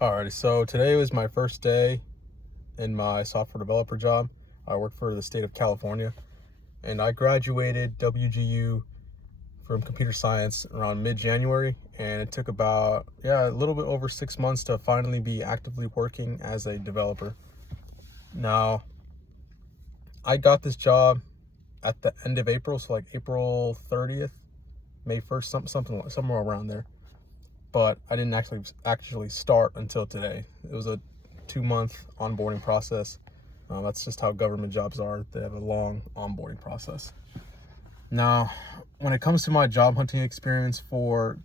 Alrighty, so today was my first day in my software developer job. I work for the state of California, and I graduated WGU from computer science around mid-January, and it took about, a little bit over 6 months to finally be actively working as a developer. Now, I got this job at the end of April, so like April 30th, May 1st, something somewhere around there. But I didn't actually start until today. It was a 2-month onboarding process. That's just how government jobs are. They have a long onboarding process. Now, when it comes to my job hunting experience for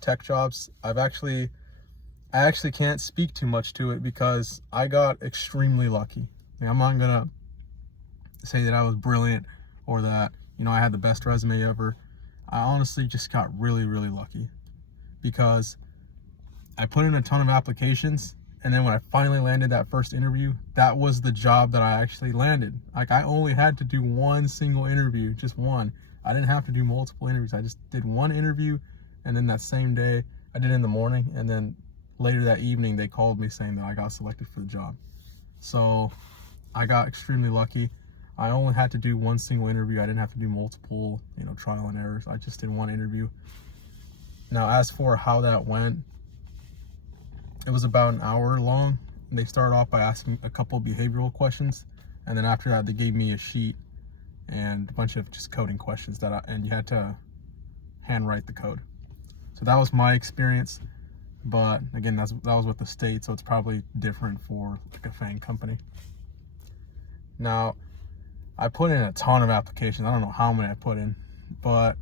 tech jobs, I actually can't speak too much to it because I got extremely lucky. I'm not gonna say that I was brilliant or that, I had the best resume ever. I honestly just got really, really lucky because I put in a ton of applications, and then when I finally landed that first interview, that was the job that I actually landed. Like, I only had to do one single interview, just one. I didn't have to do multiple interviews. I just did one interview, and then that same day, I did it in the morning, and then later that evening, they called me saying that I got selected for the job. So I got extremely lucky. I only had to do one single interview. I didn't have to do multiple, trial and errors. I just did one interview. Now, as for how that went, it was about an hour long. They started off by asking a couple of behavioral questions, and then after that, they gave me a sheet and a bunch of just coding questions and you had to handwrite the code. So that was my experience, but again, that was with the state, so it's probably different for like a FANG company. Now, I put in a ton of applications. I don't know how many I put in, but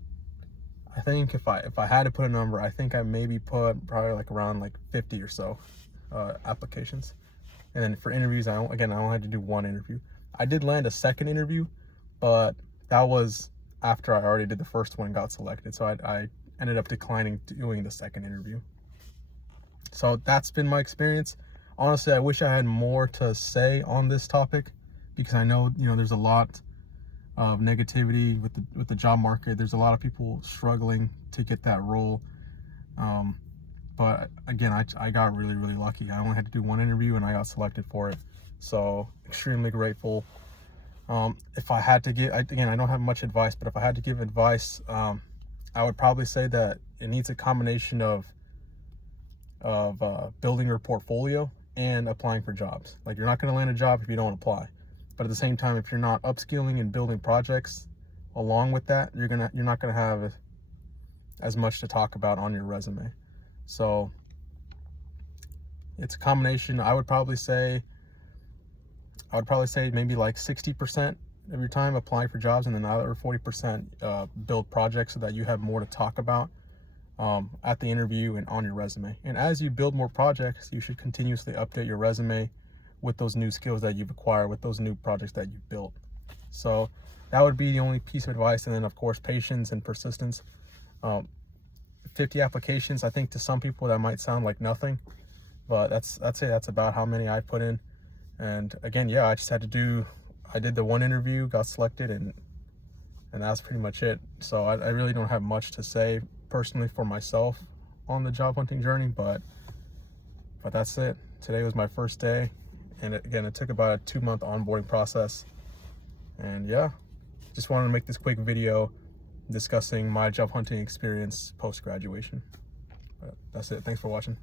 I think if I had to put a number, I think I maybe put probably like around like 50 or so applications. And then for interviews, I only had to do one interview. I did land a second interview, but that was after I already did the first one and got selected. So I ended up declining doing the second interview. So that's been my experience. Honestly, I wish I had more to say on this topic because I know, there's a lot of negativity with the job market. There's a lot of people struggling to get that role. But again, I got really, really lucky. I only had to do one interview and I got selected for it. So extremely grateful. If I had to give, I don't have much advice, but if I had to give advice, I would probably say that it needs a combination of building your portfolio and applying for jobs. Like, you're not going to land a job if you don't apply. But at the same time, if you're not upskilling and building projects along with that, you're not gonna have as much to talk about on your resume. So it's a combination. I would probably say maybe like 60% of your time applying for jobs, and then the other 40% build projects so that you have more to talk about at the interview and on your resume. And as you build more projects, you should continuously update your resume with those new skills that you've acquired, with those new projects that you've built. So that would be the only piece of advice. And then, of course, patience and persistence. 50 applications, I think to some people that might sound like nothing, but I'd say that's about how many I put in. And again, I did the one interview, got selected, and that's pretty much it. So I really don't have much to say personally for myself on the job hunting journey, but that's it. Today was my first day. And it took about a 2-month onboarding process. And just wanted to make this quick video discussing my job hunting experience post-graduation. But that's it. Thanks for watching.